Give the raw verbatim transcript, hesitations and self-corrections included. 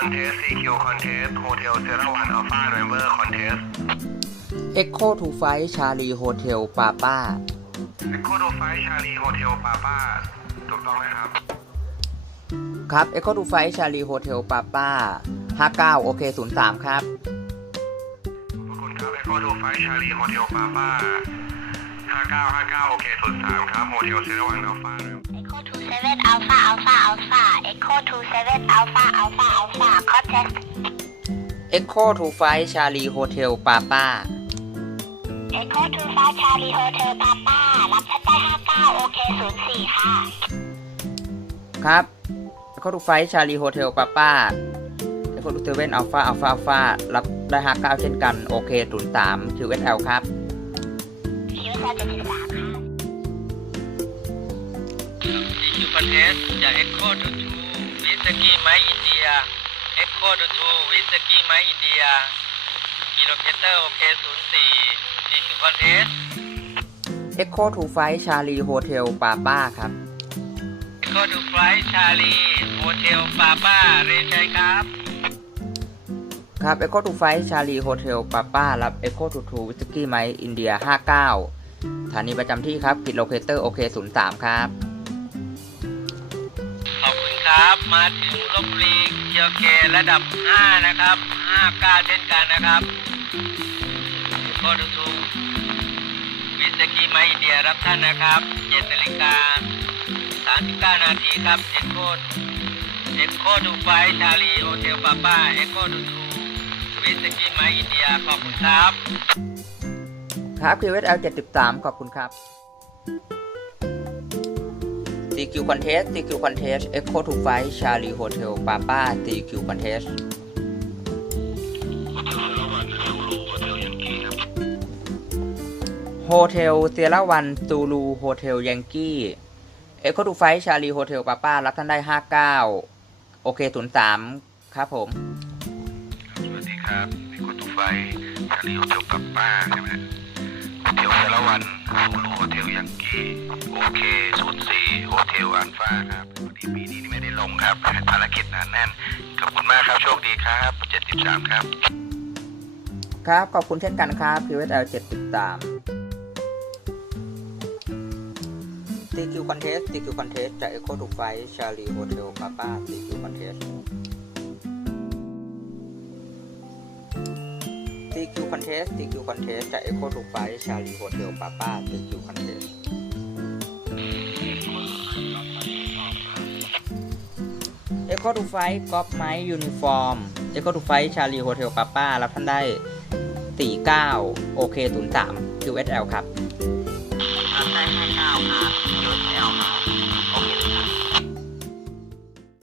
Contest ซี คิว Contest Hotel Sierra One Alpha November Contest Echo to Flight Charlie Hotel Papa Echo to Flight Charlie Hotel Papa ถูกต้องไหมครับครับ Echo to Flight Charlie Hotel Papa ห้าเก้าโอเคศูนย์สามครับขอบคุณครับ Echo to Flight Charlie Hotel Papa ห้าเก้าห้าเก้าโอเคศูนย์สามครับ Hotel Sierra One Alpha Echo two seven Alpha Alpha Alpha Echo two seven Alpha Alpha Alpha Contest Echo to Flight Charlie Hotel Papa Echo two five Charlie Hotel Papa รับชั้นได้ห้าเก้าโอเคศูนย์สี่ค่ะครับ Echo to Flight Charlie Hotel Papa Echo to seven Alpha Alpha Alpha รับได้ห้าเก้าเช่นกันโอเคศูนย์สาม คิว เอส แอล ครับคิว เอส แอล เจ็ดสิบสามค่ะซี คิว Contest จาก Echo to two วิสกี้ไม้อินเดีย Echo to two วิสกี้ไม้อินเดียกิโลเมตรโอเคศูนย์สี่ ซี คิว Contest Echo to Flight Charlie Hotel Papa ครับ Echo to Flight Charlie Hotel Papa เรียนเชิญครับครับ Echo to Flight Charlie Hotel Papa รับ Echo to two วิสกี้ไมค์อินเดียห้าเก้าสถานีประจำที่ครับกิจโลเคเตอร์โอเคศูนย์สามครับขอบคุณครับมาถึงลพบุรีเกียวเกระดับห้านะครับห้าเก้าเช่นกันนะครับ Echo to two วิสกี้ไม้อินเดียรับท่านนะครับเจ็ดนาฬิกาสามสิบเก้านาทีครับ Echo Echo to Flight Charlie Hotel Papa Echo to two วิสกี้ไม้อินเดียขอบคุณครับครับ คิว เอส แอล เจ็ดสิบสามขอบคุณครับ ซี คิว Contest ซี คิว Contest Echo to Flight Charlie Hotel Papa ซี คิว Contest Hotel Sierra One Zulu Hotel Yankee Echo to Flight Charlie Hotel Papa รับท่านได้ห้าเก้าโอเคศูนย์สามครับผมสวัสดีครับนี่คุณตุไฟชาลีโฮเทลปัปป้าใช่ไหมโฮเทลเซราวันซูรูโฮเทลยังกี้โอเคศูนย์สี่โฮเทลอัลฟาครับพอดีปีนี้ไม่ได้ลงครับภารกิจหนาแน่นขอบคุณมากครับโชคดีครับเจ็ดสิบสามครับครับขอบคุณเช่นกันครับ คิว เอส แอล เจ็ดสิบสาม ซี คิว Contest ซี คิว Contest จาก Echo to Flight Charlie Hotel Papa ซี คิว Contest ซี คิว Contest ซี คิว Contest จาก Echo to Flight Charlie Hotel Papa ซี คิว Contest Echo to Flight Golf Mike Uniform Echo to Flight Charlie Hotel Papa รับท่านได้สี่เก้าโอเคศูนย์สาม คิว เอส แอล ครับรับได้ห้าเก้าครับ